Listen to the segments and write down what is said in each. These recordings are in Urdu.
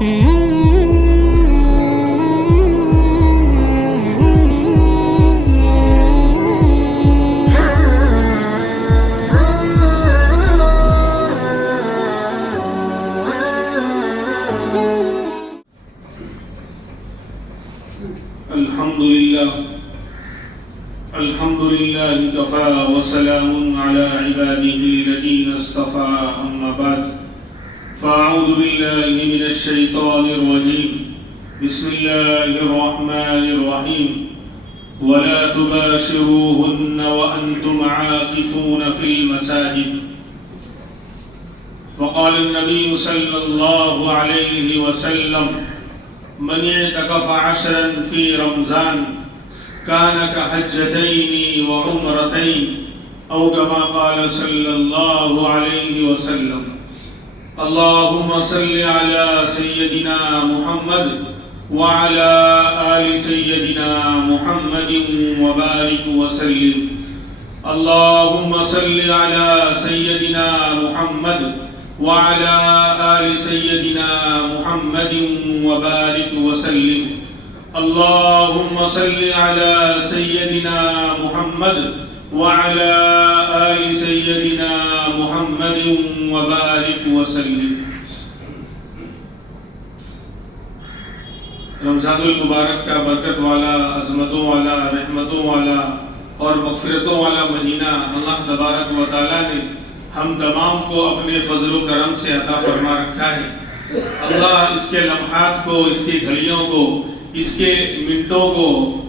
الحمد لله كفى وسلام على عباده الذين اصطفى أما بعد فأعوذ بالله من الشيطان الرجيم بسم الله الرحمن الرحيم ولا تباشروهن وأنتم عاكفون في المساجد. وقال النبي صلى الله عليه وسلم من اعتكف 10 في رمضان كان كحجتين وعمرتين أو كما قال صلى الله عليه وسلم. اللهم صل على سيدنا محمد وعلى آل سيدنا محمد وبارك وسلم. اللهم صل على سيدنا محمد وعلى آل سيدنا محمد وبارك وسلم. اللهم صل على سيدنا محمد وعلى آل سيدنا محمد وبارك وسلم. رمضان المبارک کا برکت والا، عظمتوں والا، رحمتوں والا اور مغفرتوں والا مہینہ اللہ تبارک و تعالیٰ نے ہم تمام کو اپنے فضل و کرم سے عطا فرما رکھا ہے. اللہ اس کے لمحات کو، اس کی گھڑیوں کو، اس کے منٹوں کو،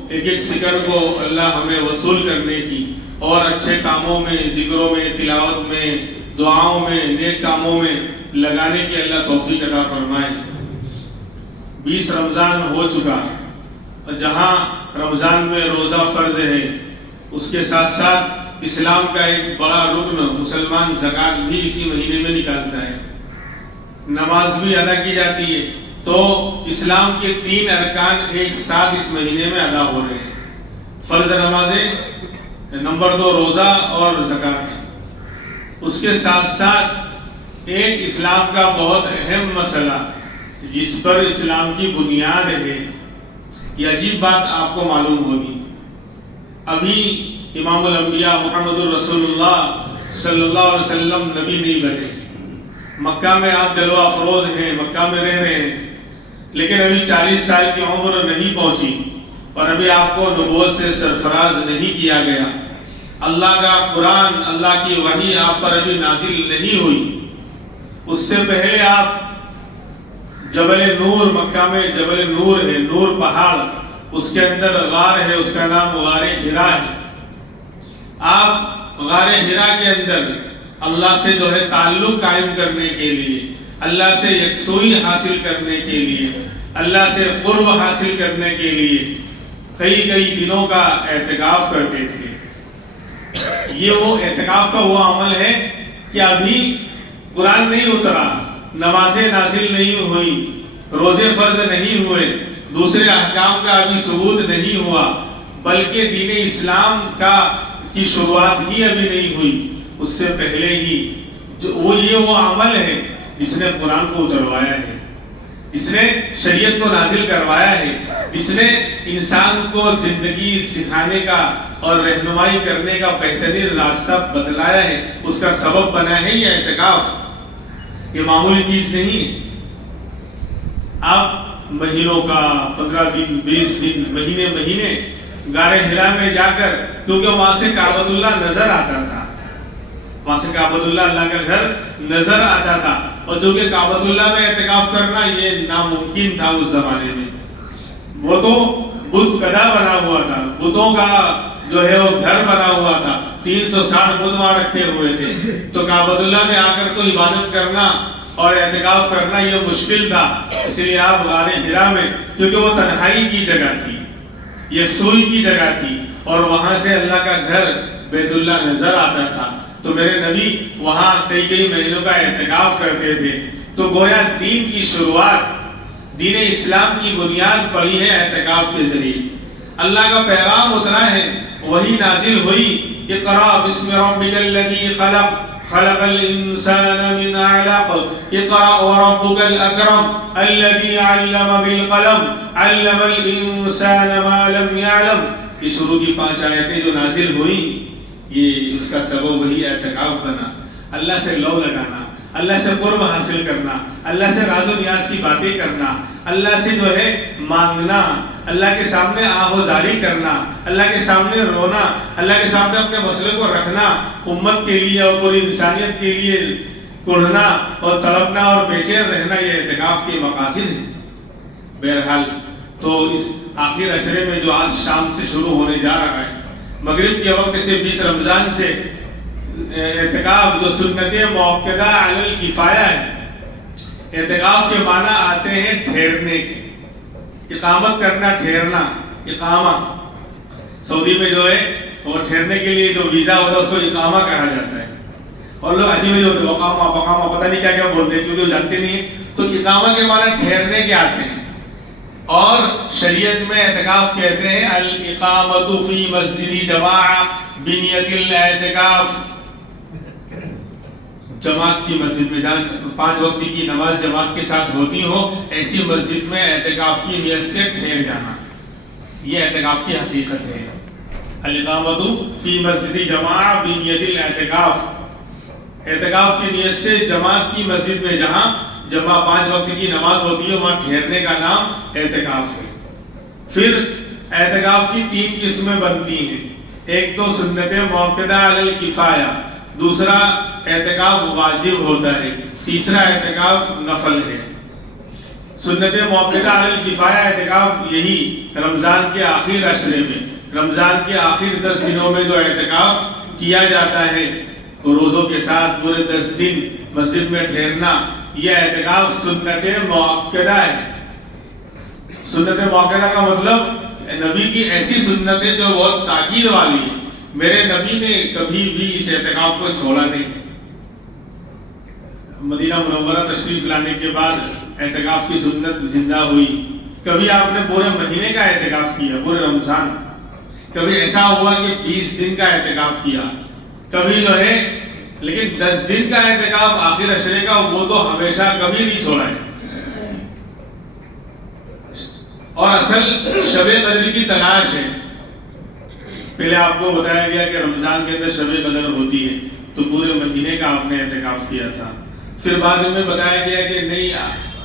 ایک ایک سیکنڈ کو اللہ ہمیں وصول کرنے کی اور اچھے کاموں میں، ذکروں میں، تلاوت میں، دعاؤں میں، نیک کاموں میں لگانے کی اللہ توفیق عطا فرمائے. 20 رمضان ہو چکا اور جہاں رمضان میں روزہ فرض ہے، اس کے ساتھ ساتھ اسلام کا ایک بڑا رکن مسلمان زکوٰۃ بھی اسی مہینے میں نکالتا ہے، نماز بھی ادا کی جاتی ہے. تو اسلام کے 3 ارکان ایک ساتھ اس مہینے میں ادا ہو رہے ہیں: فرض نمازیں، نمبر 2 روزہ اور زکوٰۃ. اس کے ساتھ ساتھ ایک اسلام کا بہت اہم مسئلہ جس پر اسلام کی بنیاد ہے. یہ عجیب بات آپ کو معلوم ہوگی، ابھی امام الانبیاء محمد الرسول اللہ صلی اللہ علیہ وسلم نبی نہیں بنے. مکہ میں آپ جلوہ افروز ہیں، مکہ میں رہ رہے ہیں، لیکن ابھی 40 سال کی عمر نہیں پہنچی اور ابھی آپ کو نبوت سے سرفراز نہیں کیا گیا. اللہ کا قرآن، اللہ کی وحی آپ پر ابھی نازل نہیں ہوئی. اس سے پہلے آپ جبل نور، مکہ میں جبل نور ہے، نور پہاڑ، اس کے اندر غار ہے، اس کا نام غار حرا ہے. آپ غار حرا کے اندر اللہ سے جو ہے تعلق قائم کرنے کے لیے، اللہ سے یکسوئی حاصل کرنے کے لیے، اللہ سے قرب حاصل کرنے کے لیے کئی دنوں کا اعتکاف کرتے تھے. یہ وہ اعتکاف کا وہ عمل ہے کہ ابھی قرآن نہیں اترا، نمازیں نازل نہیں ہوئی، روزے فرض نہیں ہوئے، دوسرے احکام کا ابھی ثبوت نہیں ہوا، بلکہ دین اسلام کی شروعات ہی ابھی نہیں ہوئی. اس سے پہلے ہی وہ عمل ہے جس نے قرآن کو اتروایا ہے، جس نے شریعت کو نازل کروایا ہے، جس نے انسان کو زندگی سکھانے کا اور رہنمائی کرنے کا بہترین راستہ بتلایا ہے. اس کا سبب بنا ہے یہ اعتکاف. یہ معمولی چیز نہیں. آپ مہینوں کا 15 دن، 20 دن، مہینے غار حرا میں جا کر، کیونکہ وہاں سے کعبۃ اللہ نظر آتا تھا، وہاں سے کعبۃ اللہ، اللہ کا گھر نظر آتا تھا. اور جو کہ کعبۃ اللہ میں اعتکاف کرنا یہ ناممکن تھا اس زمانے میں. وہ تو بت کدا بنا ہوا تھا، بتوں کا جو ہے وہ گھر بنا ہوا تھا، 360 بت وہاں رکھے ہوئے تھے. تو کعبۃ اللہ میں آ کر تو عبادت کرنا اور اعتکاف کرنا یہ مشکل تھا. اس لیے آپ غار حرا میں، کیونکہ وہ تنہائی کی جگہ تھی، یکسوئی کی جگہ تھی، اور وہاں سے اللہ کا گھر بیت اللہ نظر آتا تھا. تو میرے نبی وہاں کئی مہینوں کا اعتکاف کرتے تھے. تو گویا دین کی شروعات، دین اسلام کی بنیاد پڑی ہے اعتکاف کے ذریعے. اللہ کا پیغام اترا ہے، وہی نازل ہوئی. اقرأ بسم ربک الذی خلق خلق الانسان من علق اقرأ وربك الاکرم الذي علم بالقلم علم الانسان ما لم يعلم. یہ شروع کی 5 آیتیں جو نازل ہوئی یہ اس کا سبب وہی اعتکاف بنا. اللہ سے لو لگانا، اللہ سے قرب حاصل کرنا، اللہ سے راز و نیاز کی باتیں کرنا، اللہ سے جو ہے مانگنا، اللہ کے سامنے آہوزاری کرنا، اللہ کے سامنے رونا، اللہ کے سامنے اپنے مسئلے کو رکھنا، امت کے لیے اور پوری انسانیت کے لیے کڑھنا اور تڑپنا اور بے چین رہنا، یہ اعتکاف کے مقاصد ہیں. بہرحال تو اس آخر عشرے میں جو آج شام سے شروع ہونے جا رہا ہے، مغرب کے وقت سے 20 رمضان سے اعتکاف جو سنت موقدہ علی الکفایہ ہے. اعتکاف کے معنی آتے ہیں ٹھہرنے کے، اقامت کرنا، ٹھہرنا، اقامہ. سعودی میں جو ہے وہ ٹھہرنے کے لیے جو ویزا ہوتا ہے اس کو اقامہ کہا جاتا ہے. اور لوگ عجیب ہی ہوتے ہیں، وقامہ پتہ نہیں کیا کیا بولتے ہیں کیونکہ وہ جانتے نہیں ہیں. تو اقامہ کے معنی ٹھہرنے کے آتے ہیں. اور شریعت میں اعتکاف کہتے ہیں الاقامۃ فی مسجد جماعہ بنیت الاعتکاف. جماعت کی مسجد میں جان 5 وقت کی نماز جماعت کے ساتھ ہوتی ہو، ایسی مسجد میں اعتکاف کی نیت سے ٹھہر جانا، یہ اعتکاف کی حقیقت ہے. الاقامۃ فی مسجد جماعہ بنیت الاعتکاف. اعتکاف کی نیت سے جماعت کی مسجد میں جہاں 5 وقت کی نماز ہوتی ہے وہاں ٹھہرنے کا نام اعتکاف ہے. پھر اعتکاف کی 3 قسمیں بنتی ہیں. ایک تو سنت موقدہ علی الکفایہ، دوسرا اعتکاف واجب ہوتا ہے، تیسرا اعتکاف نفل ہے. سنت موقدہ علی الکفایہ اعتکاف یہی رمضان کے آخر عشرے میں، رمضان کے آخر 10 دنوں میں جو اعتکاف کیا جاتا ہے روزوں کے ساتھ پورے 10 دن مسجد میں ٹھہرنا، یہ اعتکاف سنت موقدہ ہے. سنت موقدہ کا مطلب نبی کی ایسی سنت ہے جو بہت تاکید والی ہے. میرے نبی نے کبھی بھی اس اعتکاف کو چھوڑا نہیں. مدینہ منورہ تشریف لانے کے بعد اعتکاف کی سنت زندہ ہوئی. کبھی آپ نے پورے مہینے کا اعتکاف کیا، پورے رمضان. کبھی ایسا ہوا کہ 20 دن کا اعتکاف کیا، کبھی جو ہے لیکن 10 دن کا اعتکاف آخر عشرے کا وہ تو ہمیشہ کبھی نہیں چھوڑا ہے. اور اصل شب قدر کی تلاش ہے. پہلے آپ کو بتایا گیا کہ رمضان کے اندر شب قدر ہوتی ہے تو پورے مہینے کا آپ نے اعتکاف کیا تھا. پھر بعد میں بتایا گیا کہ نہیں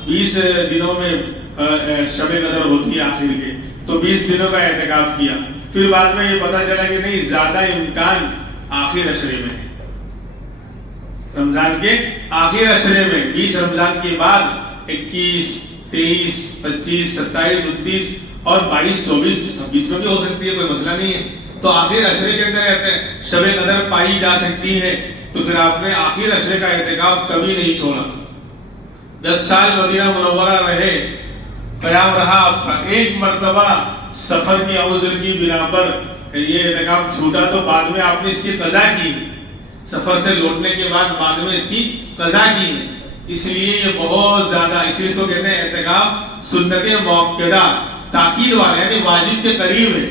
20 دنوں میں شب قدر ہوتی ہے آخر کے، تو 20 دنوں کا اعتکاف کیا. پھر بعد میں یہ پتا چلا کہ نہیں زیادہ امکان آخر عشرے میں ہے. رمضان کے آخر عشرے میں 20 رمضان کے بعد 21 23 25 27 29 اور 22 24 26 میں بھی ہو سکتی ہے، کوئی مسئلہ نہیں ہے. تو آخر عشرے کے اندر شب قدر پائی جا سکتی ہے. تو پھر آپ نے آخر عشرے کا اعتکاف کبھی نہیں چھوڑا. 10 سال مدینہ منورہ رہے، قیام رہا آپ کا. ایک مرتبہ سفر کی عذر کی بنا پر یہ اعتکاف چھوٹا تو بعد میں آپ نے اس کی قضا کی ہے. سفر سے لوٹنے کے بعد میں اس کی قضا کی ہے. اس لیے یہ بہت زیادہ، اس لیے اس کو کہتے ہیں اعتکاف سنت موقدہ، تاکید والا یعنی واجب کے قریب ہے.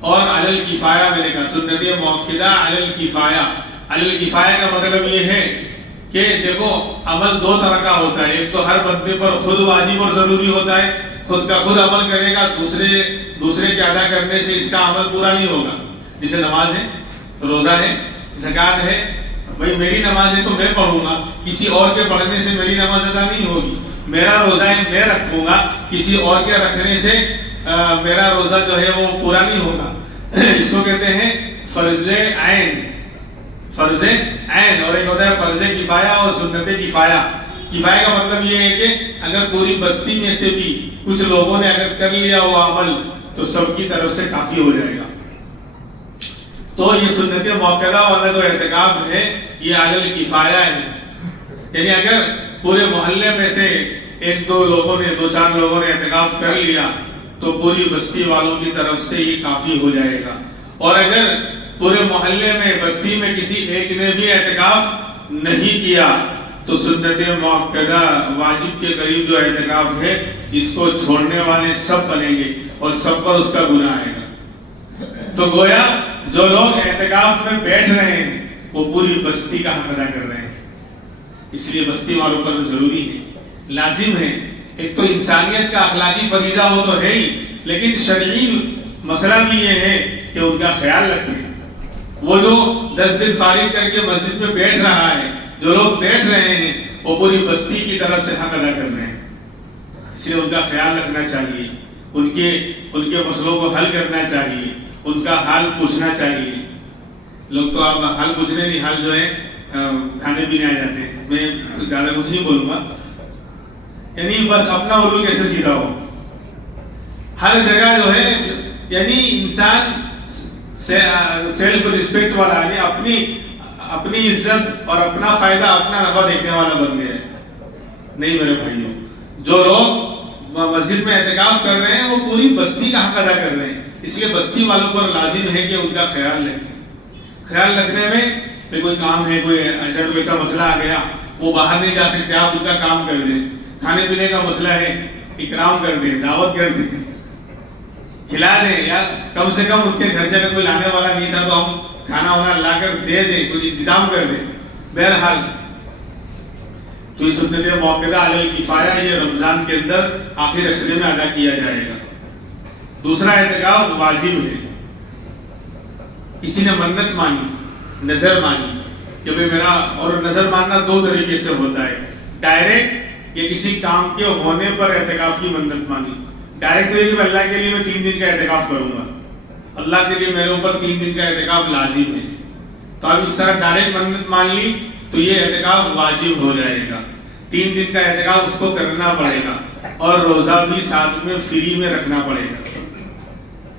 اور علی الکفایہ میں نے کہا سنت موقدہ علی الکفایہ. علی الکفایہ کا مطلب یہ ہے کہ دیکھو عمل 2 طرح کا ہوتا ہے. ایک تو ہر بندے پر خود واجب اور ضروری ہوتا ہے، خود کا خود عمل کرے گا، دوسرے کے ادا کرنے سے اس کا عمل پورا نہیں ہوگا. جیسے نماز ہے، روزہ ہے، زکوٰۃ ہے. بھائی میری نماز ہے تو میں پڑھوں گا، کسی اور کے پڑھنے سے میری نماز ادا نہیں ہوگی. میرا روزہ ہے میں رکھوں گا، کسی اور کے رکھنے سے میرا روزہ جو ہے وہ پورا نہیں ہوگا. اس کو کہتے ہیں فرض عین. فرض عین اور ایک ہوتا ہے فرض کفایہ اور سنت کفایہ. کفایہ کا مطلب یہ ہے کہ اگر پوری بستی میں سے بھی کچھ لوگوں نے اگر کر لیا وہ عمل تو سب کی طرف سے کافی ہو جائے گا. تو یہ سنت موقدہ والا جو اعتکاف ہے یہ علی الکفایہ ہے. یعنی اگر پورے محلے میں سے 1-2 لوگوں نے 2-4 لوگوں نے اعتکاف کر لیا تو پوری بستی والوں کی طرف سے یہ کافی ہو جائے گا. اور اگر پورے محلے میں بستی میں کسی ایک نے بھی اعتکاف نہیں کیا تو سنت موقدہ واجب کے قریب جو اعتکاف ہے اس کو چھوڑنے والے سب بنیں گے اور سب پر اس کا گناہ آئے گا. تو گویا جو لوگ اعتکاف میں بیٹھ رہے ہیں وہ پوری بستی کا حق ادا کر رہے ہیں. اس لیے بستی والوں پر ضروری ہے، لازم ہے. ایک تو انسانیت کا اخلاقی فریضہ وہ تو ہے ہی، لیکن شرعی مسئلہ بھی یہ ہے کہ ان کا خیال رکھیں. وہ جو 10 دن فارغ کر کے مسجد میں بیٹھ رہا ہے، جو لوگ بیٹھ رہے ہیں، وہ پوری بستی کی طرف سے حق ادا کر رہے ہیں. اس لیے ان کا خیال رکھنا چاہیے، ان کے مسئلوں کو حل کرنا چاہیے، ان کا حال پوچھنا چاہیے. لوگ تو اب حال پوچھنے نہیں، حال جو ہے کھانے پینے آ جاتے ہیں. میں زیادہ کچھ نہیں بولوں گا، یعنی بس اپنا الو کیسے سیدھا ہو. ہر جگہ جو ہے یعنی انسان سیلف رسپیکٹ والا ہے، اپنی عزت اور اپنا فائدہ، اپنا نفع دیکھنے والا بن گیا ہے. نہیں میرے بھائیوں، جو لوگ مسجد میں اعتکاف کر رہے ہیں وہ پوری بستی کا حق ادا کر رہے ہیں. اس لیے بستی والوں پر لازم ہے کہ ان کا خیال رکھیں. خیال رکھنے میں کوئی کام ہے، کوئی ارجنٹ ایسا مسئلہ آ گیا، وہ باہر نہیں جا سکتے، آپ ان کا کام کر دیں. کھانے پینے کا مسئلہ ہے، اکرام کر دیں، دعوت کر دیں، کھلا دیں، یا کم سے کم ان کے گھر سے اگر کوئی لانے والا نہیں تھا تو ہم کھانا وانا لا کر دے دیں، کوئی انتظام کر دیں. بہرحال تو یہ سنت موقدہ علی الکفایہ یہ رمضان کے اندر آخر عشرے میں ادا کیا جائے گا. دوسرا اعتکاف واجب ہے. کسی نے منت مانی، نظر مانی کہ بھئی میرا، اور نظر ماننا دو طریقے سے ہوتا ہے، ڈائریکٹ یا کسی کام کے ہونے پر اعتکاف کی منت مانی. ڈائریکٹ تو یہ کہ اللہ کے لیے میں 3 دن کا اعتکاف کروں گا، اللہ کے لیے میرے اوپر 3 دن کا اعتکاف لازم ہے. تو اب اس طرح ڈائریکٹ منت مان لی تو یہ اعتکاف واجب ہو جائے گا. 3 دن کا اعتکاف اس کو کرنا پڑے گا، اور روزہ بھی ساتھ میں فری میں رکھنا پڑے گا.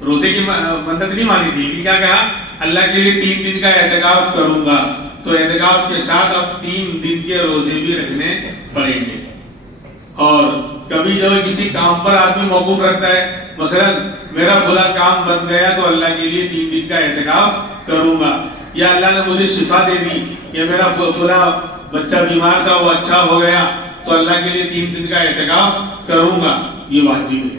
روزے کی منت نہیں مانی تھی، لیکن کیا کہا، اللہ کے لیے 3 دن کا اعتکاف کروں گا، تو اعتکاف کے ساتھ اب 3 دن کے روزے بھی رکھنے پڑیں گے. اور کبھی جو ہے کسی کام پر آدمی موقوف رکھتا ہے، مثلا میرا فلاں کام بن گیا تو اللہ کے لیے 3 دن کا اعتکاف کروں گا، یا اللہ نے مجھے شفا دے دی، یا میرا فلاں بچہ بیمار تھا وہ اچھا ہو گیا تو اللہ کے لیے 3 دن کا اعتکاف کروں گا. یہ واجب ہے.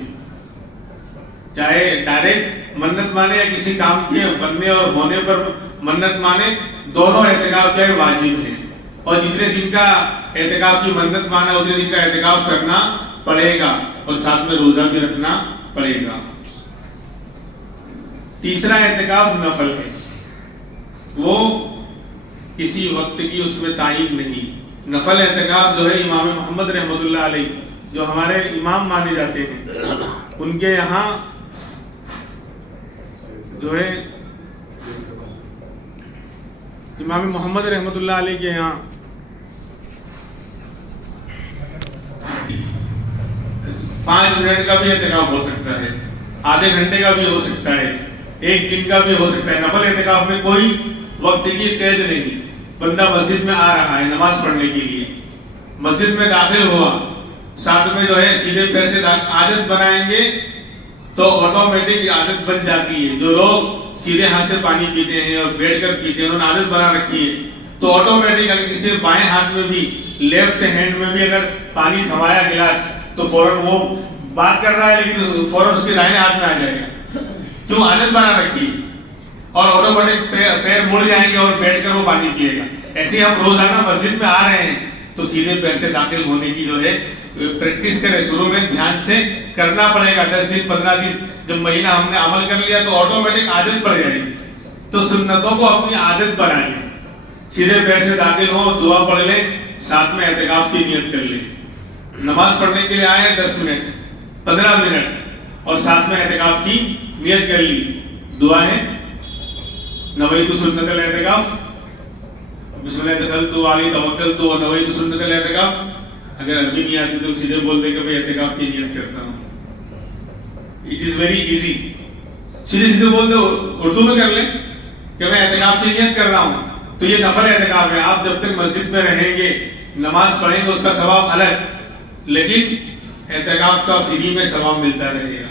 چاہے ڈائریکٹ منت مانے یا کسی کام کے بننے اور ہونے پر منت مانے، دونوں اعتکاف کیا ہے واجب ہے. اور جتنے دن کا اعتکاف کی منت مانا اتنے دن کا اعتکاف کرنا پڑے گا، اور ساتھ میں روزہ بھی رکھنا پڑے گا. تیسرا اعتکاف نفل ہے، وہ کسی وقت کی اس میں تعین نہیں. نفل اعتکاف جو ہے امام محمد رحمۃ اللہ علیہ، جو ہمارے امام مانے جاتے ہیں، ان کے یہاں جو ہے امام محمد رحمۃ اللہ علیہ کے یہاں 5 منٹ کا بھی اعتکاف ہو سکتا ہے، آدھے گھنٹے کا بھی ہو سکتا ہے، 1 دن کا بھی ہو سکتا ہے. نفل اعتکاف میں کوئی وقت کی قید نہیں. بندہ مسجد میں آ رہا ہے نماز پڑھنے کے لیے، مسجد میں داخل ہوا، ساتھ میں جو ہے سیدھے پیر سے عادت بنائیں گے تو آٹومیٹک عادت بن جاتی ہے. جو لوگ سیدھے ہاتھ سے پانی پیتے ہیں اور بیٹھ کر پیتے ہیں، انہوں نے عادت بنا رکھی ہے، تو آٹومیٹک اگر کسی بائیں ہاتھ میں بھی، لیفٹ ہینڈ میں بھی اگر پانی تھمایا گلاس تو فوراً وہ بات کر رہا ہے لیکن فوراً اس کے دائیں ہاتھ میں آ جائے گا. کیوں؟ عادت بنا رکھی ہے، اور آٹومیٹک پیر مڑ جائیں گے اور بیٹھ کر وہ پانی پیے گا. ایسے ہم روزانہ مسجد میں آ رہے ہیں تو سیدھے پیر سے داخل ہونے کی جو ہے پریکٹس کریں. شروع میں دھیان سے کرنا پڑے گا، 10 دن 15 دن جب مہینہ ہم نے عمل کر لیا تو آٹومیٹک عادت پڑ جائے گی. تو سنتوں کو اپنی عادت بنائیں، سیدھے پیر سے داخل ہوں، دعا پڑھ لیں، ساتھ میں اعتکاف کی نیت کر لیں. نماز پڑھنے کے لیے آئے 10 منٹ 15 منٹ اور ساتھ میں اعتکاف کی نیت کر لی. دعائیں نویت سنت الاعتکاف، بسم اللہ دخلت علی توکلت و نویت سنت الاعتکاف. اگر عربی نہیں آتی تو سیدھے بول دیں کہ میں اعتکاف کی نیت کرتا ہوں. It is very easy. سیدھے سیدھے بول دو، اردو میں کر لیں کہ میں اعتکاف کی نیت کر رہا ہوں. تو یہ نفل اعتکاف ہے. آپ جب تک مسجد میں رہیں گے، نماز پڑھیں گے، اس کا ثواب الگ، لیکن اعتکاف کا فری میں ثواب ملتا رہے گا.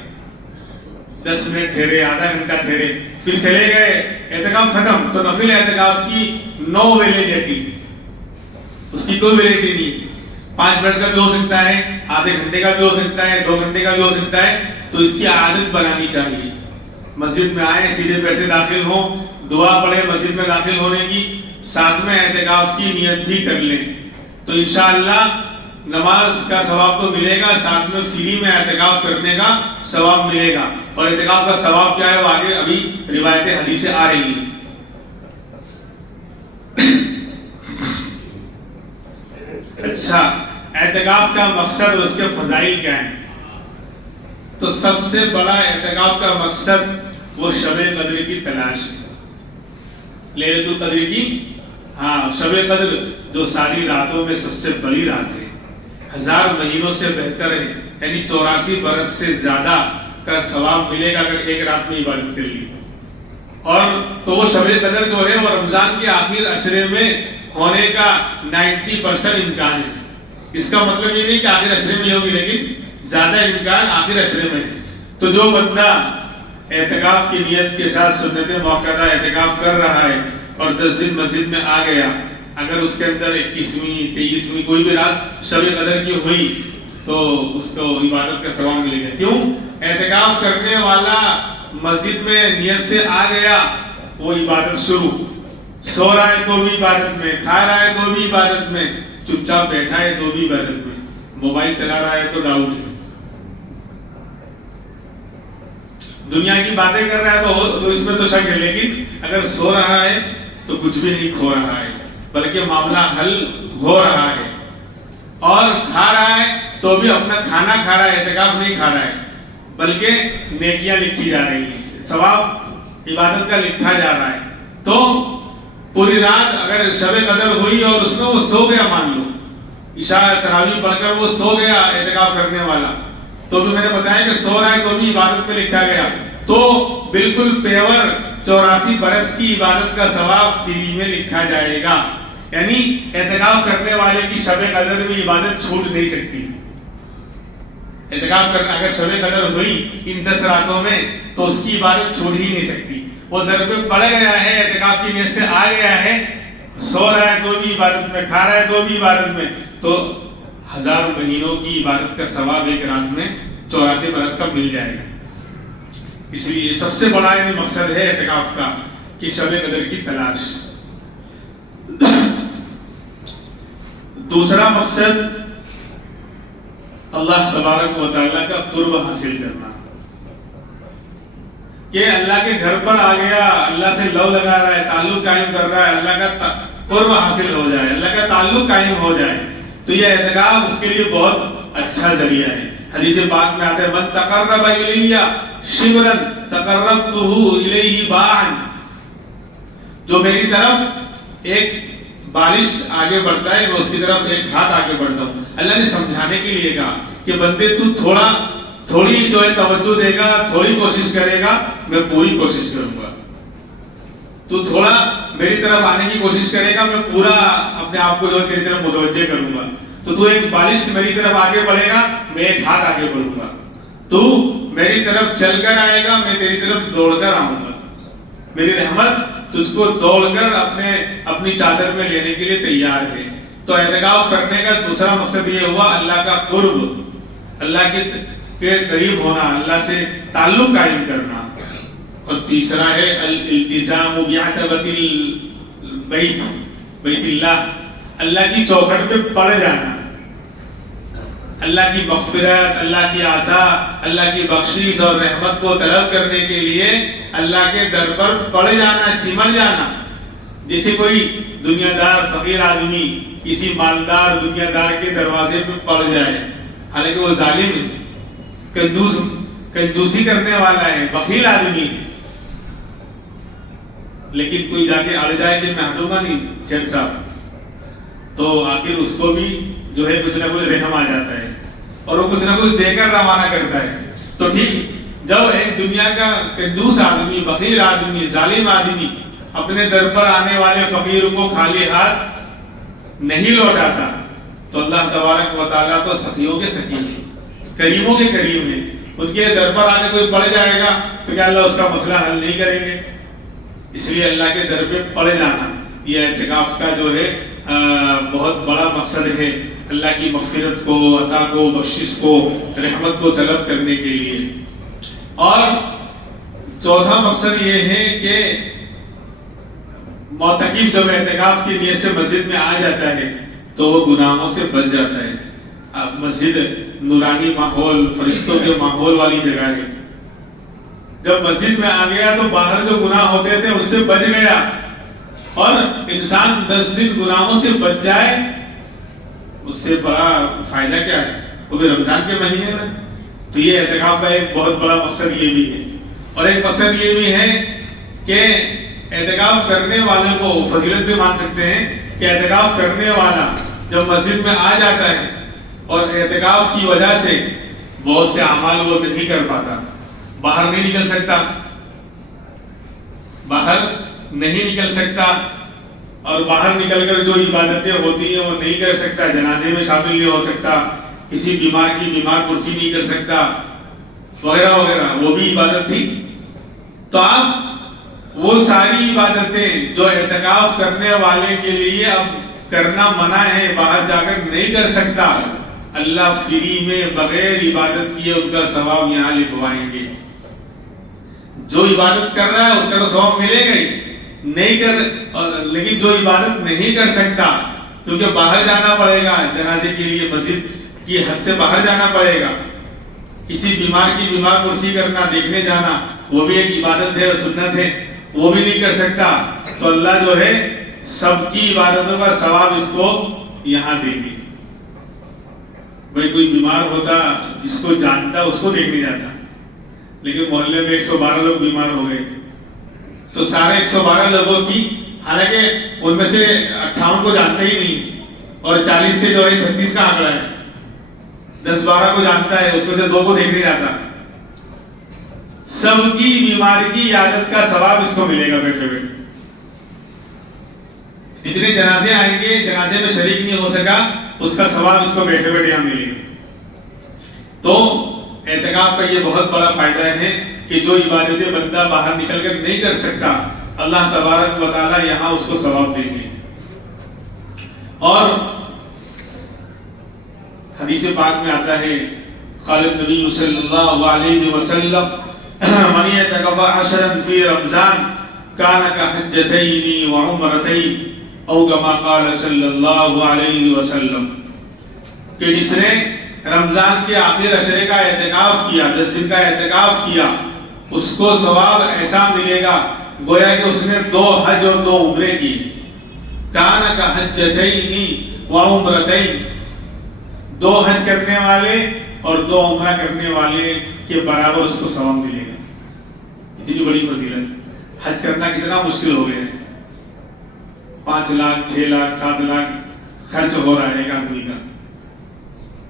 10 منٹ ٹھہرے، آدھا گھنٹہ ٹھہرے، پھر چلے گئے، اعتکاف ختم. تو نفل اعتکاف کی نو ویلیڈیٹی، اس کی کوئی ویلیڈیٹی نہیں. 5 منٹ کا بھی ہو سکتا ہے، آدھے گھنٹے کا بھی ہو سکتا ہے، 2 گھنٹے کا بھی ہو سکتا ہے. تو اس کی عادت بنانی چاہیے. مسجد میں آئے، سیدھے پیر سے داخل ہوں، دعا پڑھیں مسجد میں داخل ہونے کی، ساتھ میں اعتکاف کی نیت بھی کر لیں تو انشاءاللہ نماز کا ثواب تو ملے گا، ساتھ میں فری میں اعتکاف کرنے کا ثواب ملے گا۔ اور اعتکاف کا ثواب کیا ہے وہ آگے ابھی روایتیں حدیثیں آ رہی ہیں۔ اچھا، اعتکاف کا مقصد اور اس کے فضائل کیا ہیں؟ تو سب سے بڑا اعتکاف کا مقصد وہ شب قدر کی تلاش ہے، لیلۃ القدر کی۔ ہاں، شب قدر جو ساری راتوں میں سب سے بڑی رات ہے، 1000 مہینوں سے بہتر ہے، یعنی 84 برس سے زیادہ کا ثواب ملے گا اگر ایک رات میں عبادت کر لی۔ اور تو وہ شب قدر جو ہے وہ رمضان کے آخر عشرے میں ہونے کا 90% امکان ہے۔ اس کا مطلب یہ نہیں کہ آخر عشرے میں ہوگی، لیکن زیادہ امکان آخر عشرے میں۔ تو جو بندہ اعتکاف کی نیت کے ساتھ سنت موقعہ اعتکاف کر رہا ہے اور 10 دن مسجد میں آ گیا، اگر اس کے اندر 21ویں 23ویں کوئی بھی رات شب قدر کی ہوئی تو اس کو عبادت کا ثواب ملے گا۔ کیوں؟ اعتکاف کرنے والا مسجد میں نیت سے آ گیا، وہ عبادت شروع، سو رہا ہے تو بھی عبادت میں، کھا رہا ہے تو بھی عبادت میں، چپ چاپ بیٹھا ہے تو بھی عبادت میں، موبائل چلا رہا ہے تو ڈاؤٹ ہے، دنیا کی باتیں کر رہا ہے تو اس میں تو شک ہے، لیکن اگر سو رہا ہے تو کچھ بھی نہیں کھو رہا ہے بلکہ معاملہ حل ہو رہا ہے، اور کھا رہا ہے تو بھی اپنا کھانا کھا رہا ہے، اعتکاف نہیں کھا رہا ہے بلکہ نیکیاں لکھی جا رہی ہیں، ثواب عبادت کا لکھا جا رہا ہے۔ تو پوری رات اگر شب قدر ہوئی اور اس میں وہ سو گیا، مان لو عشاء تراویح پڑھ کر وہ سو گیا اعتکاف کرنے والا، تو بھی میں نے بتایا کہ سو رہا ہے تو بھی عبادت میں لکھا گیا، تو بالکل پیور 84 برس کی عبادت کا ثواب فری میں لکھا جائے گا۔ یعنی اعتکاف کرنے والے کی شب قدر میں عبادت چھوٹ نہیں سکتی۔ اعتکاف کرنا اگر شب قدر ہوئی ان 10 راتوں میں تو اس کی عبادت چھوٹ ہی نہیں سکتی۔ وہ در پہ پڑ گیا ہے، اعتکاف کی نیت سے آ گیا ہے، سو رہا ہے تو بھی عبادت میں، کھا رہا ہے تو بھی عبادت میں، تو 1000 مہینوں کی عبادت کا ثواب ایک رات میں 84 برس کا مل جائے گا۔ اس لیے سب سے بڑا مقصد ہے اعتکاف کا کہ شب قدر کی تلاش۔ دوسرا مقصد اللہ تبارک و تعالیٰ کا قرب حاصل کرنا، کہ اللہ کے گھر پر آ گیا، اللہ سے لو لگا رہا ہے، تعلق قائم کر رہا ہے، اللہ کا قرب حاصل ہو جائے، اللہ کا تعلق قائم ہو جائے، تو یہ اعتکاف اس کے لیے بہت اچھا ذریعہ ہے۔ حدیث پاک میں آتا ہے من تقرب الی شبرا تقربتہ الیہ باعا، جو میری طرف ایک بالش آگے بڑھتا ہے میں اس کی طرف ایک ہاتھ آگے بڑھتا ہوں۔ اللہ نے سمجھانے کے لیے کہا کہ بندے تو تھوڑی جو ہے توجہ دے گا، تھوڑی کوشش کرے گا، میں پوری کوشش کروں گا، تو تھوڑا میری طرف آنے کی کوشش کرے گا، میں پورا اپنے آپ کو جو ہے تیری طرف متوجہ کروں گا، تو ایک بالش میری طرف آگے بڑھے گا، میں ایک ہاتھ آگے بڑھوں گا، تو میری طرف چل کر آئے گا، میں تیری طرف دوڑ کر آؤں گا، میری رحمت تجھ کو دوڑ کر اپنی چادر میں لینے کے لیے تیار ہے۔ تو اعتکاف کرنے کا دوسرا مقصد یہ ہوا اللہ کا قرب، اللہ کے قریب ہونا، اللہ سے تعلق قائم کرنا، اور تیسرا ہے الالتزام بعتبۃ البیت، بیت اللہ، اللہ کی چوکھٹ پہ پڑ جانا، اللہ کی مغفرت، اللہ کی عطا، اللہ کی بخشش اور رحمت کو طلب کرنے کے لیے اللہ کے در پر پڑ جانا، چمٹ جانا۔ جیسے کوئی دنیا دار فقیر آدمی کسی مالدار دنیا دار کے دروازے پہ پڑ جائے، حالانکہ وہ ظالم ہے، کنجوسی کرنے والا ہے، بخیل آدمی، لیکن کوئی جا کے اڑ جائے کہ میں ہٹوں گا نہیں شیخ صاحب، تو آخر اس کو بھی جو ہے کچھ نہ کچھ رحم آ جاتا ہے اور وہ کچھ نہ کچھ دے کر روانہ کرتا ہے۔ تو ٹھیک جب ایک دنیا کا کنجوس آدمی، بخیل آدمی، ظالم آدمی اپنے در پر آنے والے فقیر کو خالی ہاتھ نہیں لوٹاتا، تو اللہ تبارک و تعالیٰ تو سخیوں کے سخی ہیں، کریموں کے کریم ہیں، ان کے در پر آ کے کوئی پڑ جائے گا تو کیا اللہ اس کا مسئلہ حل نہیں کریں گے؟ اس لیے اللہ کے در پہ پڑ جانا یہ اعتکاف کا جو ہے بہت بڑا مقصد ہے، اللہ کی مغفرت کو، عطا کو، بخشش کو، رحمت کو طلب کرنے کے لیے۔ اور چوتھا مقصد یہ ہے کہ معتکف جب اعتکاف کی نیت سے مسجد میں آ جاتا ہے تو وہ گناہوں سے بچ جاتا ہے. اب مسجد نورانی ماحول، فرشتوں کے ماحول والی جگہ ہے. جب مسجد میں آ گیا تو باہر جو گناہ ہوتے تھے اس سے بچ گیا. اور انسان 10 دن گناہوں سے بچ جائے اس سے بڑا فائدہ کیا ہے؟ وہ بھی رمضان کے مہینے میں. تو یہ اعتکاف کا ایک بہت بڑا مقصد یہ بھی ہے. اور ایک مقصد یہ بھی ہے کہ اعتکاف کرنے والے کو فضیلت بھی مان سکتے ہیں کہ اعتکاف کرنے والا جب مسجد میں آ جاتا ہے اور اعتکاف کی وجہ سے بہت سے اعمال وہ نہیں کر پاتا، باہر نہیں نکل سکتا، اور باہر نکل کر جو عبادتیں ہوتی ہیں وہ نہیں کر سکتا، جنازے میں شامل نہیں ہو سکتا، کسی بیمار کی بیمار پرسی نہیں کر سکتا وغیرہ وغیرہ، وہ بھی عبادت تھی. تو آپ وہ ساری عبادتیں جو اعتکاف کرنے والے کے لیے اب کرنا منع ہے، باہر جا کر نہیں کر سکتا، اللہ فری میں بغیر عبادت کیے ان کا ثواب یہاں لکھوائیں گے. جو عبادت کر رہا ہے اس کا تو ثواب ملے گا ہی، نہیں کر لیکن جو عبادت نہیں کر سکتا کیونکہ باہر جانا پڑے گا، جنازے کے لیے مسجد کی حد سے باہر جانا پڑے گا، کسی بیمار کی بیمار پرسی کرنا، دیکھنے جانا، وہ بھی ایک عبادت ہے، سنت ہے، وہ بھی نہیں کر سکتا. تو اللہ جو ہے سب کی عبادتوں کا ثواب اس کو یہاں دیں گے. بھائی کوئی بیمار ہوتا جس کو جانتا اس کو دیکھنے جاتا، لیکن محلے میں 112 لوگ بیمار ہو گئے تو سارے 112 لوگوں کی، حالانکہ ان میں سے 58 کو جانتا ہی نہیں اور 40 سے جو ہے 36 کا آنکڑا ہے، 10-12 کو جانتا ہے، اس میں سے 2 کو دیکھنے جاتا. سب کی بیمار کی عادت کا ثواب اس کو ملے گا بیٹھے بیٹھے. جتنے جنازے آئیں گے، جنازے میں شریک نہیں ہو سکا، اس کا ثواب اس کو بیٹھے بیٹھے یہاں ملے گا. تو اعتکاف کا یہ بہت بڑا فائدہ ہے کہ جو عبادتیں بندہ باہر نکل کر نہیں کر سکتا، اللہ تبارک و تعالی یہاں اس کو ثواب دیں گے. اور حدیث پاک میں آتا ہے، قال النبی صلی اللہ علیہ وسلم من اعتکف 10 فی رمضان کان کحجتین وعمرتین او کما قال صلی اللہ علیہ وسلم، کہ جس نے رمضان کے آخر عشرے کا اعتکاف کیا، 10 دن کا اعتکاف کیا، اس کو ثواب ایسا ملے گا گویا کہ اس نے 2 حج اور 2 عمرے کیے. کان کحجتین وعمرتین، 2 حج کرنے والے اور 2 عمرہ کرنے والے کے برابر اس کو ثواب ملے گا. اتنی بڑی فضیلت. حج کرنا کتنا مشکل ہو گیا ہے، 5 لاکھ 6 لاکھ 7 لاکھ خرچ ہو رہا ہے ایک آدمی کا،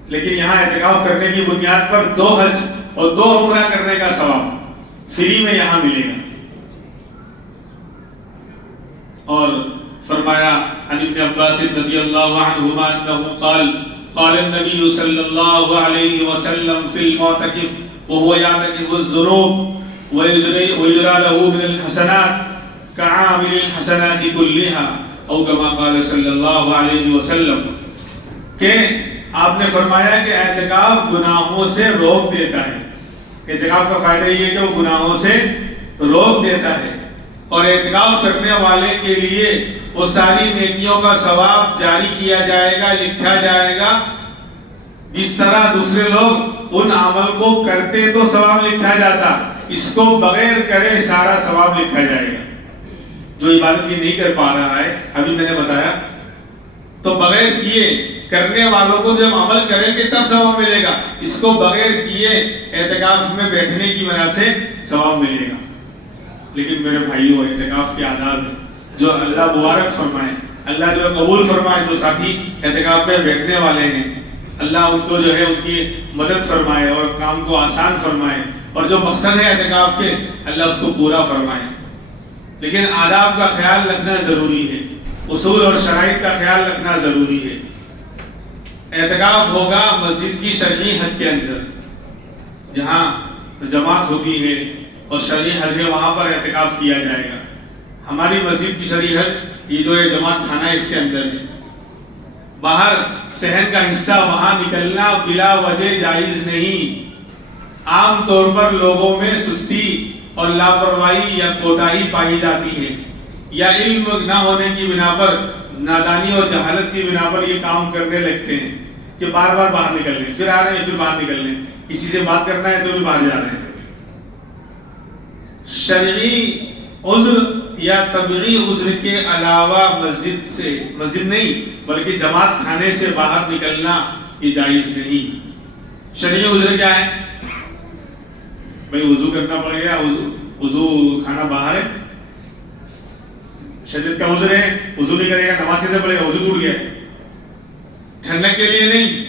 لیکن یہاں اعتکاف کرنے کی بنیاد پر 2 حج اور 2 عمرہ کرنے کا ثواب فری میں یہاں ملے گا. اور فرمایا عن ابن عباس رضی اللہ عنہما انه قال النبي صلی اللہ علیہ وسلم فی المعتکف وهو يعتکف الذنوب ويجرى له من الحسنات كعامل الحسنات كلها او كما قال صلی اللہ علیہ وسلم، کہ آپ نے فرمایا کہ اعتکاف گناہوں سے روک دیتا ہے. اعتکاف کا فائدہ یہ ہے کہ وہ گناہوں سے روک دیتا ہے، اور اعتکاف کرنے والے کے لیے وہ ساری نیکیوں کا ثواب جاری کیا جائے گا، لکھا جائے گا. جس طرح دوسرے لوگ ان عمل کو کرتے تو ثواب لکھا جاتا، اس کو بغیر کرے سارا ثواب لکھا جائے گا. جو عبادت یہ نہیں کر پا رہا ہے، ابھی میں نے بتایا، تو بغیر کیے کرنے والوں کو جب عمل کریں گے تب ثواب ملے گا، اس کو بغیر کیے اعتکاف میں بیٹھنے کی وجہ سے ثواب ملے گا. لیکن میرے بھائیوں، اعتکاف کے آداب جو اللہ مبارک فرمائے، اللہ جو قبول فرمائے، جو ساتھی اعتکاف میں بیٹھنے والے ہیں، اللہ ان کو جو ہے ان کی مدد فرمائے اور کام کو آسان فرمائے، اور جو مقصد ہے اعتکاف کے اللہ اس کو پورا فرمائے. لیکن آداب کا خیال رکھنا ضروری ہے، اصول اور شرائط کا خیال رکھنا ضروری ہے. اعتکاف ہوگا مسجد کی شرعی حد کے اندر، جہاں جماعت ہوتی ہے اور شرعی حد ہے وہاں پر اعتکاف کیا جائے گا. ہماری مسجد کی شرعی حد یہ جو ہے جماعت خانہ اس کے اندر ہے. باہر صحن کا حصہ وہاں نکلنا بلا وجہ جائز نہیں. عام طور پر لوگوں میں سستی اور لاپرواہی یا کوتاہی پائی جاتی ہے. یا علم نہ ہونے کی بنا پر، نادانی اور جہالت کی بنا پر یہ کام کرنے لگتے ہیں کہ بار بار باہر نکل لیں، پھر آ رہے ہیں، پھر باہر نکل لیں، کسی سے بات کرنا ہے تو بھی باہر جا رہے ہیں۔ شرعی عذر یا طبعی عذر کے علاوہ مسجد نہیں بلکہ جماعت کھانے سے باہر نکلنا یہ جائز نہیں۔ شرعی عذر کیا ہے؟ بھئی وضو کرنا پڑ گیا، وضو کھانا باہر ہے، شریعت کا عذر ہے، وضو نہیں کرے گا، نماز کیسے پڑھے گا؟ وضو ٹوٹ گیا۔ ٹھنڈک کے لیے نہیں،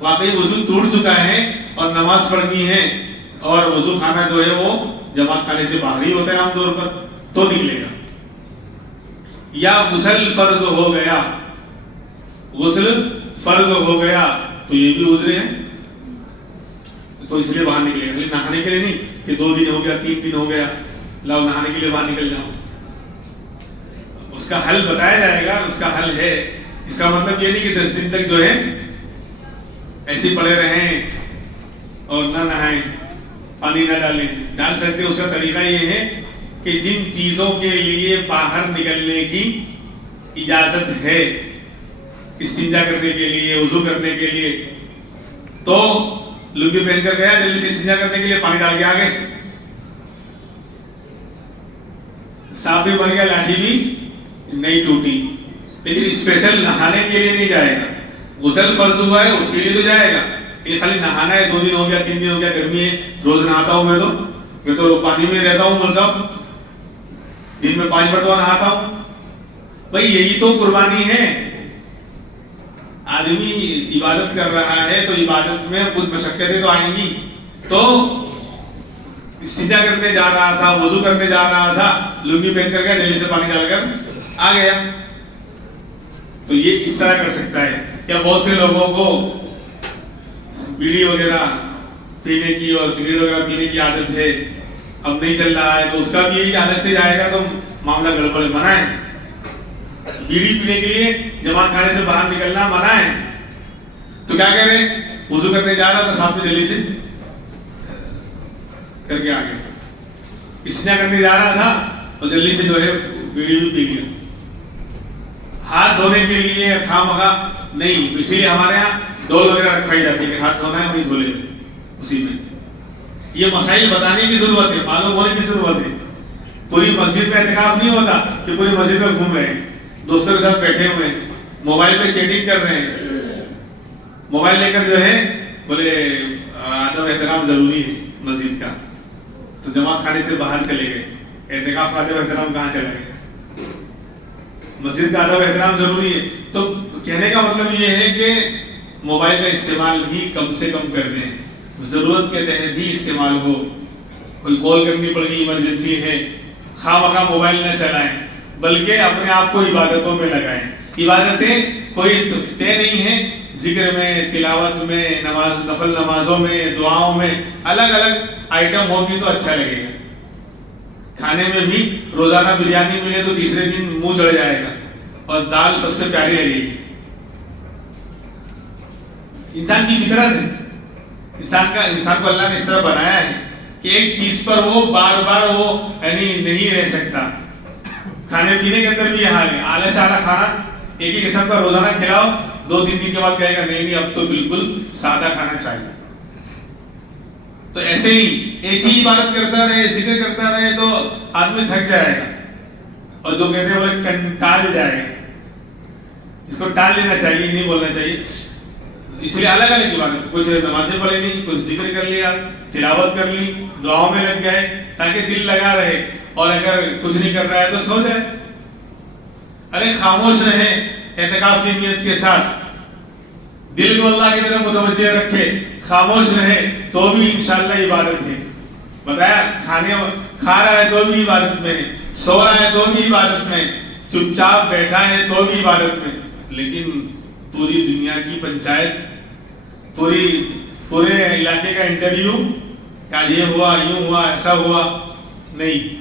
واقعی وضو ٹوٹ چکا ہے اور نماز پڑھنی ہے، اور وضو کھانا جو ہے وہ جماعت کھانے سے باہر ہی ہوتا ہے عام طور پر، تو نکلے گا۔ یا غسل فرض ہو گیا، غسل فرض ہو گیا تو یہ بھی عذر ہے، تو اس لیے باہر نکلے گا، خالی نہانے کے لیے نہیں کہ 2 دن ہو گیا، 3 دن ہو گیا، لاؤ نہانے کے لیے باہر نکل جاؤ۔ اس کا حل بتایا جائے گا، اس کا حل ہے۔ اس کا مطلب یہ نہیں کہ 10 دن تک جو ہے ایسے پڑے رہیں اور نہ نہائیں، پانی نہ ڈالیں۔ ڈال سکتے، اس کا طریقہ یہ ہے کہ جن چیزوں کے لیے باہر نکلنے کی اجازت ہے، استنجا کرنے کے لیے، وضو کرنے کے لیے، تو لنگی پہن کر گیا، جلدی سے استنجا کرنے کے لیے پانی ڈال کے آ گئے، سانپ بھی مر گیا، لاٹھی بھی نہیں ٹوٹی، لیکن اسپیشل نہانے کے لیے نہیں جائے گا۔ غسل فرض ہوا ہے اس کے لیے تو جائے گا، یہ خالی نہانا ہے، 2 دن ہو گیا، 3 دن ہو گیا، گرمی ہے، روز نہاتا ہوں میں تو پانی میں رہتا ہوں، ملزم دن میں 5 مرتبہ نہاتا ہوں۔ بھائی یہی تو قربانی ہے، آدمی عبادت کر رہا ہے تو عبادت میں کچھ مشقتیں تو آئیں گی، تو استنجا کرنے جا رہا تھا، وضو کرنے جا رہا تھا، لنگی پہن کر گیا، جلدی سے پانی ڈال کر آ گیا، تو یہ اس طرح کر سکتا ہے۔ یا بہت سے لوگوں کو بیڑی وغیرہ پینے کی اور سگریٹ وغیرہ پینے کی عادت ہے، اب نہیں چل رہا ہے، تو اس کا بھی یہی عادت سے جائے گا تو معاملہ گڑبڑ، منع ہے۔ بیڑی پینے کے لیے جماعت کھانے سے باہر نکلنا منع ہے، تو کیا کہہ رہے ہیں؟ وضو کرنے جا رہا تھا، ساتھ میں جلدی سے کر کے آ گیا، استنجا کرنے جا رہا تھا تو جلدی سے جو ہے بیڑی بھی پی لیا۔ ہاتھ دھونے کے لیے خواہ نہیں، اسی لیے ہمارے یہاں ڈول وغیرہ رکھائی جاتی ہے کہ ہاتھ دھونا ہے وہی دھو لے اسی میں۔ یہ مسائل بتانے کی ضرورت ہے، معلوم ہونے کی ضرورت ہے۔ پوری مسجد میں اعتکاف نہیں ہوتا کہ پوری مسجد میں گھوم رہے ہیں، دوستوں کے ساتھ بیٹھے ہوئے ہیں، موبائل پہ چیٹنگ کر رہے ہیں، موبائل لے کر جو ہے بولے ادب احترام ضروری ہے مسجد کا، تو جماعت خانے سے باہر چلے گئے، اعتکاف کا ادب احترام کہاں چلا گیا؟ مسجد کا ادب احترام ضروری ہے۔ تو کہنے کا مطلب یہ ہے کہ موبائل کا استعمال بھی کم سے کم کر دیں، ضرورت کے تحت ہی استعمال ہو۔ کوئی کال کرنی پڑ گئی، ایمرجنسی ہے، خواہ مخواہ موبائل نہ چلائیں، بلکہ اپنے آپ کو عبادتوں میں لگائیں۔ عبادتیں کوئی طے نہیں ہے، ذکر میں، تلاوت میں، نماز، نفل نمازوں میں، دعاؤں میں الگ الگ آئٹم ہوگی تو اچھا لگے گا۔ کھانے میں بھی روزانہ بریانی ملے تو تیسرے دن منہ چڑھ جائے گا، اور دال سب سے پیاری لگے گی۔ انسان کی فطرت ہے، انسان کو اللہ نے اس طرح بنایا ہے کہ ایک چیز پر وہ بار بار وہ یعنی نہیں رہ سکتا۔ کھانے پینے کے اندر بھی یہ حال ہے، اعلیٰ سے اعلیٰ کھانا ایک ہی قسم کا روزانہ کھلاؤ، 2-3 دن کے بعد کہے گا نہیں اب تو بالکل سادہ کھانا چاہیے۔ تو ایسے ہی ایک ہی عبادت کرتا رہے، ذکر کرتا رہے تو آدمی تھک جائے گا، اور جو کہتے ہیں وہ ٹال جائے گا۔ اس کو ٹال لینا چاہیے، نہیں بولنا چاہیے۔ اس لیے الگ الگ عبادت، کچھ نمازیں پڑھے نہیں، کچھ ذکر کر لیا، تلاوت کر لی، دعاؤں میں لگ گئے تاکہ دل لگا رہے، اور اگر کچھ نہیں کر رہا ہے تو سو جائے۔ ارے خاموش رہے اعتکاف کی نیت کے ساتھ، دل کو اللہ کی طرف متوجہ رکھے، خاموش رہے تو بھی انشاءاللہ عبادت ہے۔ بتایا کھا رہا ہے تو بھی عبادت میں ہے، سو رہا ہے تو بھی عبادت میں، چپ چاپ بیٹھا ہے تو بھی عبادت میں۔ لیکن پوری دنیا کی پنچایت، پورے علاقے کا انٹرویو، کیا یہ ہوا، یوں ہوا، ایسا ہوا، نہیں،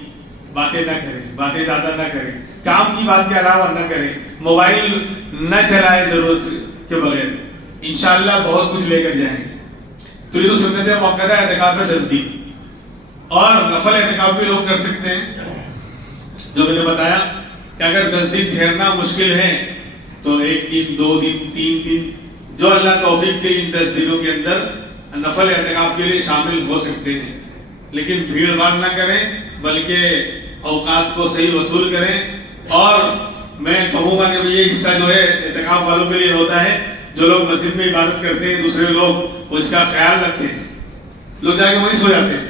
باتیں نہ کریں، باتیں زیادہ نہ کریں، کام کی بات کے علاوہ نہ کریں، موبائل نہ چلائیں ضرورت کے بغیر، انشاءاللہ بہت کچھ لے کر جائیں۔ تو یہ تو سنت موقع اعتکاف ہے 10 دن، اور نفل اعتکاف بھی لوگ کر سکتے ہیں، جو میں نے بتایا کہ اگر 10 دن ٹھہرنا مشکل ہے تو 1 دن 2 دن 3 دن جو اللہ توفیق دے ان 10 دنوں کے اندر نفل اعتکاف کے لیے شامل ہو سکتے ہیں، لیکن بھیڑ بھاڑ نہ کریں بلکہ اوقات کو صحیح وصول کریں. اور میں کہوں گا کہ یہ حصہ جو ہے اعتکاف والوں کے لیے ہوتا ہے، جو لوگ مسجد میں عبادت کرتے ہیں دوسرے لوگ وہ اس کا خیال رکھیں. لوگ جا کے وہیں سو جاتے ہیں،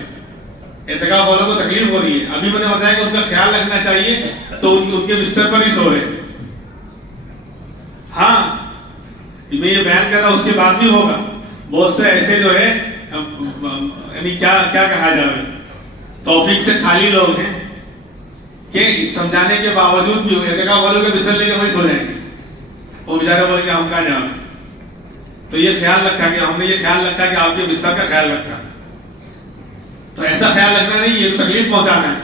اعتکاف والوں کو تکلیف ہو رہی ہے. ابھی میں نے بتایا کہ ان کا خیال رکھنا چاہیے تو ان کے بستر پر ہی سو رہے. ہاں میں یہ بیان کر رہا ہوں اس کے بعد بھی ہوگا بہت سے ایسے جو ہے یعنی کیا کہا جائے توفیق سے خالی لوگ ہیں کہ سمجھانے کے باوجود بھی اعتکاف والوں کے بستر لے کے وہیں سو جائیں گے. وہ بیچارے بولے کہ ہم کہاں جائیں. تو یہ خیال رکھا کہ ہم نے یہ خیال رکھا کہ آپ کے بستر کا خیال رکھا. تو ایسا خیال رکھنا نہیں، یہ تو تکلیف پہنچانا ہے.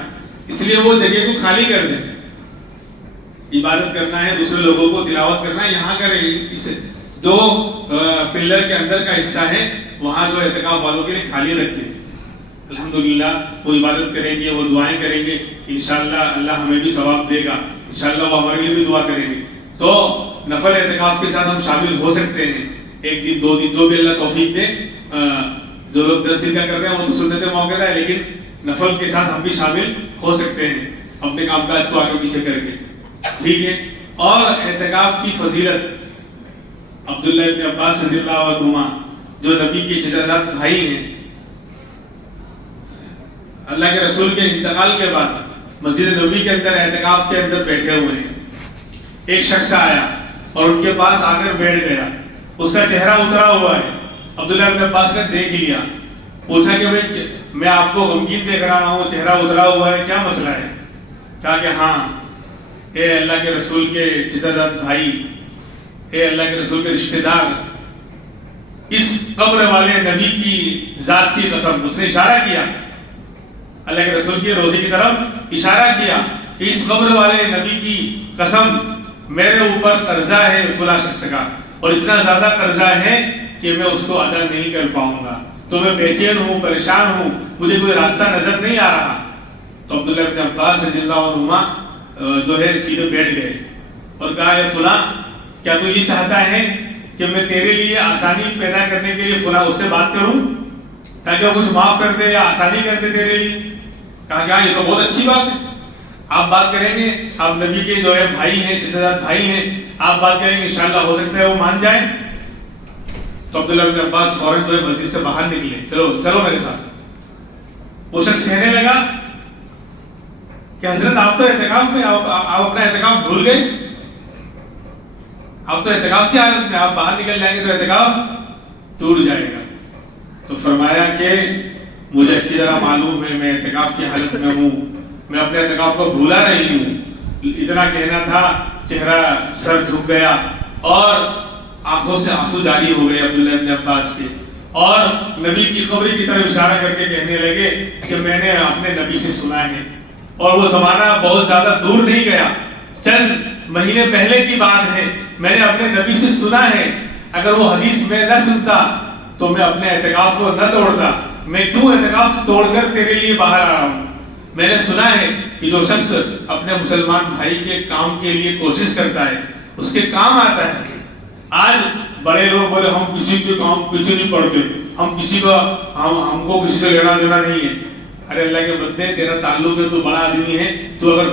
اس لیے وہ جگہ کو خالی کر دیں. عبادت کرنا ہے، دوسرے لوگوں کو تلاوت کرنا ہے، یہاں کریں. اس جو پلر کے اندر کا حصہ ہے وہاں جو اعتکاف والوں کے لیے خالی رکھیں. الحمدللہ وہ عبادت کریں گے، وہ دعائیں کریں گے، انشاءاللہ اللہ ہمیں بھی ثواب دے گا، انشاءاللہ وہ ہمارے لیے بھی دعا کریں گے. تو نفل اعتکاف کے ساتھ ہم شامل ہو سکتے ہیں. 1 دن 2 دن جو بھی اللہ توفیق دے. جو لوگ 10 دن کا کر رہے ہیں وہ تو سنت موقع ہے، لیکن نفل کے ساتھ ہم بھی شامل ہو سکتے ہیں اپنے کام کاج کو آگے پیچھے کر کے. ٹھیک ہے. اور اعتکاف کی فضیلت عبداللہ ابن عباس رضی اللہ عنہما جو نبی کے چچا بھائی ہیں، اللہ کے رسول کے انتقال کے بعد مسجد نبوی کے اندر اعتکاف کے اندر بیٹھے ہوئے ہیں. ایک شخص آیا اور ان کے پاس آ کر بیٹھ گیا. اس کا چہرہ اترا ہوا ہے. عبداللہ ابن عباس نے دیکھ لیا. پوچھا کہ بھئی میں آپ کو غمگین دیکھ رہا ہوں، چہرہ اترا ہوا ہے، کیا مسئلہ ہے؟ کہا کہ ہاں اے اللہ کے رسول کے چچا زاد بھائی، اے اللہ کے رسول کے رشتہ دار، اس قبر والے نبی کی ذات کی قسم. اس نے اشارہ کیا اللہ کے رسول کی روزے کی طرف، اشارہ کیا کہ اس قبر والے نبی کی قسم میرے اوپر قرضہ ہے فلاں شخص کا، اور اتنا زیادہ قرضہ ہے کہ میں اس کو ادا نہیں کر پاؤں گا. تو میں بے چین ہوں، پریشان ہوں، مجھے کوئی راستہ نظر نہیں آ رہا. تو عبداللہ ابن عباس رضی اللہ عنہما جو ہے سیدھے بیٹھ گئے اور کہا اے فلاں، کیا تو یہ چاہتا ہے کہ میں تیرے لیے آسانی پیدا کرنے کے لیے فلاں اس سے بات کروں تاکہ وہ کچھ معاف کر دے یا آسانی کر دے تیرے لیے؟ کہا کہ ہاں یہ تو بہت اچھی بات ہے، آپ بات کریں گے، آپ نبی کے جو ہے بھائی ہیں، چچا زاد بھائی ہیں، آپ بات کریں گے، انشاءاللہ ہو سکتا ہے وہ مان جائیں. تو عبداللہ ابن عباس فوراً جو ہے مسجد سے باہر نکلے. چلو میرے ساتھ. وہ شخص کہنے لگا کہ حضرت آپ تو اعتکاف میں، آپ اپنا اعتکاف بھول گئے، آپ تو اعتکاف کی حالت میں، آپ باہر نکل جائیں گے تو اعتکاف ٹوٹ جائے گا. تو فرمایا کہ مجھے اچھی طرح معلوم ہے میں اعتکاف کی حالت میں ہوں، میں اپنے اعتکاف کو بھولا نہیں ہوں. اتنا کہنا تھا، چہرہ سر جھک گیا اور آنکھوں سے آنسو جاری ہو گئے عبداللہ ابن عباس کے، اور نبی کی قبر کی طرف اشارہ کر کے کہنے لگے کہ میں نے اپنے نبی سے سنا ہے. اور وہ زمانہ بہت زیادہ دور نہیں گیا، چند مہینے پہلے کی بات ہے. میں نے اپنے نبی سے سنا ہے، اگر وہ حدیث میں نہ سنتا تو میں اپنے اعتکاف کو نہ توڑتا. میں کیوں اعتکاف توڑ کر تیرے لیے باہر آ رہا ہوں؟ میں نے سنا ہے کہ جو شخص اپنے مسلمان بھائی کے کام کے لیے کوشش کرتا ہے اس کے کام آتا ہے. آج بڑے لوگ بولے ہم کسی کے کام پیچھے نہیں پڑتے، ہم کو کسی سے لینا دینا نہیں ہے. ارے اللہ کے بندے، تیرا تعلق ہے، تو بڑا آدمی ہے، تو اگر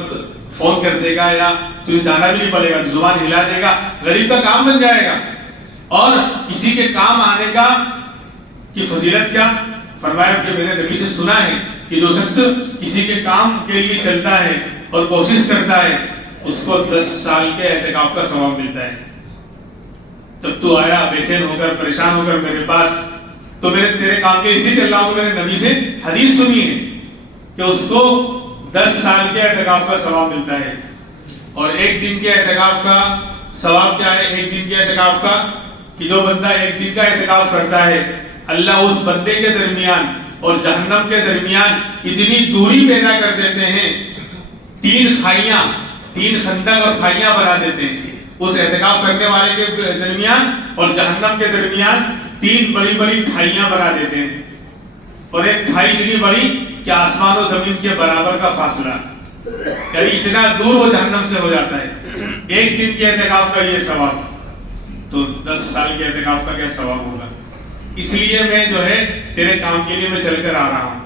فون کر دے گا یا تجھے جانا بھی نہیں پڑے گا، زبان ہلا دے گا، غریب کا کام بن جائے گا. اور کسی کے کام آنے کا کی فضیلت کیا؟ فرمایا کہ میں نے نبی سے سنا ہے کہ جو شخص کسی کے کام کے لیے چلتا ہے اور کوشش کرتا ہے اس کو 10 سال کے اعتکاف کا ثواب ملتا ہے. جب تو آیا بے چین ہو کر، پریشان ہو کر میرے پاس، تو میں تیرے کام کے اسی چل رہا ہوں. میں نے نبی سے حدیث سنی ہے کہ اس کو 10 سال کے اعتکاف کا ثواب ملتا ہے. اور 1 دن کے اعتکاف کا ثواب کیا ہے؟ 1 دن کے اعتکاف کا کہ جو بندہ 1 دن کا اعتکاف کرتا ہے، اللہ اس بندے کے درمیان اور جہنم کے درمیان اتنی دوری پیدا کر دیتے ہیں، 3 کھائیاں، 3 خندق اور کھائیاں بنا دیتے ہیں اس اعتکاف کرنے والے کے درمیان اور جہنم کے درمیان. 3 بڑی بڑی کھائیاں بنا دیتے ہیں، اور ایک کھائی اتنی بڑی کہ آسمان و زمین کے برابر کا فاصلہ. یعنی اتنا دور وہ جہنم سے ہو جاتا ہے. ایک دن کے اعتکاف کا یہ ثواب تو 10 سال کے اعتکاف کا کیا ثواب ہوگا. اس لیے میں جو ہے تیرے کام کے لیے میں چل کر آ رہا ہوں.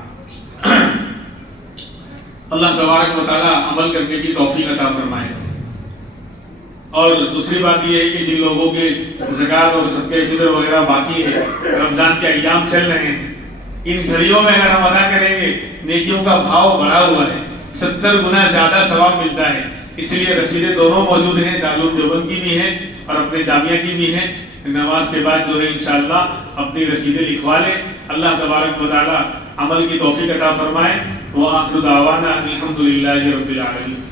اللہ تبارک و تعالیٰ عمل کرنے کی توفیق عطا فرمائے. اور دوسری بات یہ ہے کہ جن لوگوں کے زکوٰۃ اور صدقہ فطر وغیرہ باقی ہے، رمضان کے ایام چل رہے ہیں، ان گھڑیوں میں اگر ہم ادا کریں گے نیکیوں کا بھاؤ بڑھا ہوا ہے، 70 گنا زیادہ ثواب ملتا ہے. اس لیے رسیدیں دونوں موجود ہیں، دارالعلوم دیوبند کی بھی ہے اور اپنے جامعہ کی بھی ہے. نماز کے بعد جو ہے انشاءاللہ اپنی رسیدیں لکھوا لیں. اللہ تبارک و تعالیٰ عمل کی توفیق عطا فرمائے. وآخر دعوانا الحمدللہ رب العالمین.